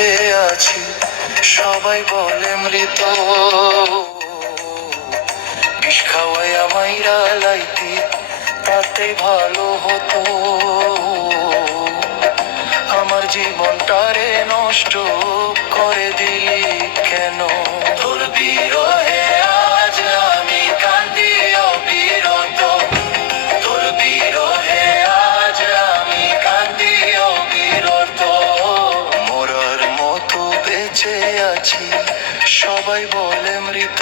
বেঁচে আছি সবাই বলে মৃত, বিষ খাওয়াই আমাইরা লাইতি তাতে ভালো হতো। আমার জীবনটারে নষ্ট করে দিলি কেন? তোর বিরহে আজ আমি কান্দি অবিরত, তোর বিরহে আজ আমি কান্দি অবিরত। মরার মতো বেঁচে আছি সবাই বলে মৃত,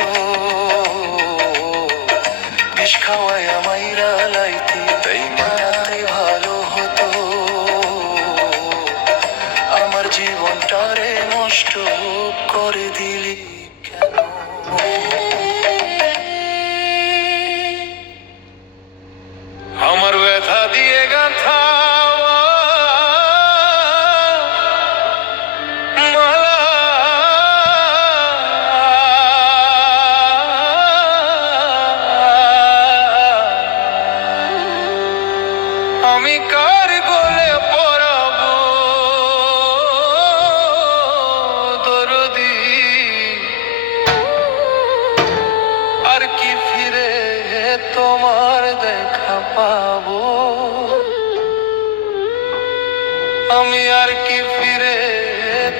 বিষ খাওয়াই আমাইরা লাইতি তাই মায়াতে ভালো হতো। আমার জীবনটারে নষ্ট করে দিলি কেন? আমার ব্যথা দিয়ে গাঁথা মালা, আমি কার গলে পরাবো দরদি? আর কি ফিরে তোমার দেখা পাবো? আমি আর কি ফিরে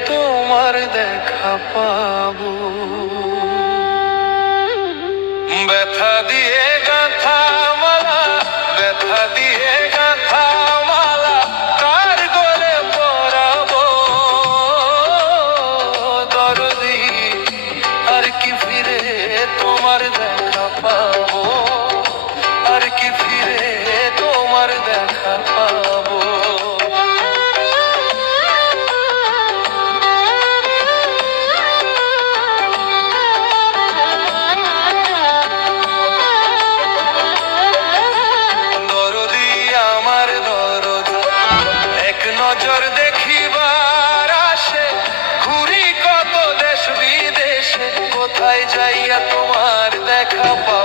তোমার দেখা পাবো? ব্যথা দিয়ে গাঁথা মালা, ব্যথা দিয়ে গাঁথা মালা, কার গলে পরাবো দরদি? আর কি ফিরে তোমার দেখা পাবো? আর কি ফিরে তোমার দেখা পাবো? দরদি আমার দরদি, এক নজর দেখিবার আসে, ঘুরি কত দেশ বিদেশে, কোথায় যাইয়া তোমার দেখা পাবো?